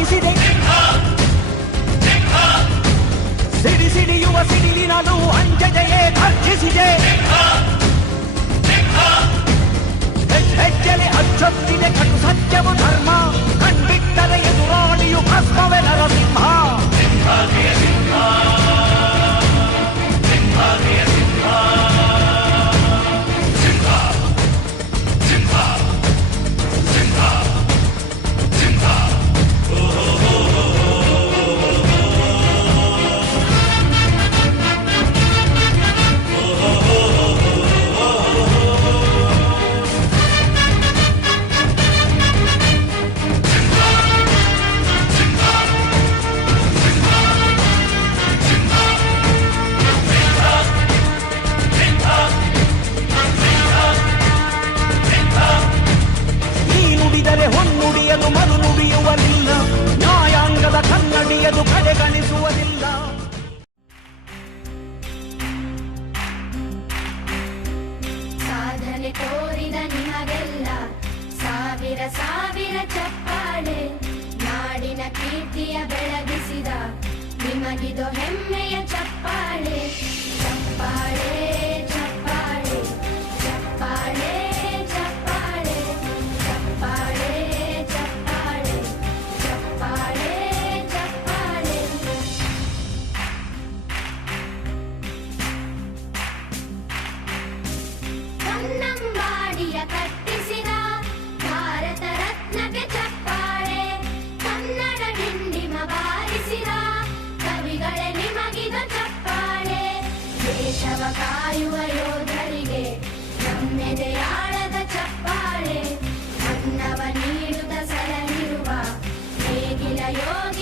ಸಾಗಿಸಿದೆ. ಸಿಡಿ ಸಿಡಿಯುವ ಸಿಡಿಲಿನಲು ಅಂಜದೆಯೇ ಘರ್ಜಿಸಿದೆ. ಹೆಜ್ಜೆಲೆ ಅಚ್ಚೊತ್ತಿದೆ ಕಟು ಸತ್ಯವು ಧರ್ಮ, ಕಂಡಿಟ್ಟರೆ ಎದುರಾಳಿಯು ಭಸ್ಮವೇ ನರಸಿಂಹ. ಹೊನ್ನುಡಿಯದು ಮರು ನುಡಿಯುವುದಿಲ್ಲ, ನ್ಯಾಯಾಂಗದ ಕನ್ನಡಿಯದು ಕಡೆಗಣಿಸುವುದಿಲ್ಲ. ಸಾಧನೆ ತೋರಿದ ನಿಮಗೆಲ್ಲ ಸಾವಿರ ಸಾವಿರ ಚಪ್ಪಾಳೆ, ನಾಡಿನ ಕೀರ್ತಿಯ ಬೆಳಗಿಸಿದ ನಿಮಗಿದು ಹೆಮ್ಮೆಯ ಚಪ್ಪಾಳೆ. ಚಪ್ಪಾಳೆ ಚಪ್ಪಾಳೆ ಚಪ್ಪಾಳೆ ಚಪ್ಪಾಳೆ ಚಪ್ಪಾಳೆ ಚಪ್ಪಾಳೆ ಚಪ್ಪಾಳೆ ಚಪ್ಪಾಳೆ. ಕನ್ನಂಬಾಡಿಯ ಕಟ್ಟಿಸಿದ ಭಾರತ ರತ್ನಕ್ಕೆ ಚಪ್ಪಾಳೆ, ಕನ್ನಡ ಡಿಂಡಿಮ ಬಾರಿಸಿದ ಕವಿಗಳೇ ನಿಮಗಿದು ಚಪ್ಪಾಳೆ. ದೇಶವ ಕಾಯುವ ಯೋಧರಿಗೆ ನಮ್ಮೆದೆಯಾಳದ ಚಪ್ಪಾಳೆ, ಅನ್ನವ ನೀಡುತ್ತ ಸಲಹಿರುವ ನೇಗಿಲ ಯೋಗಿ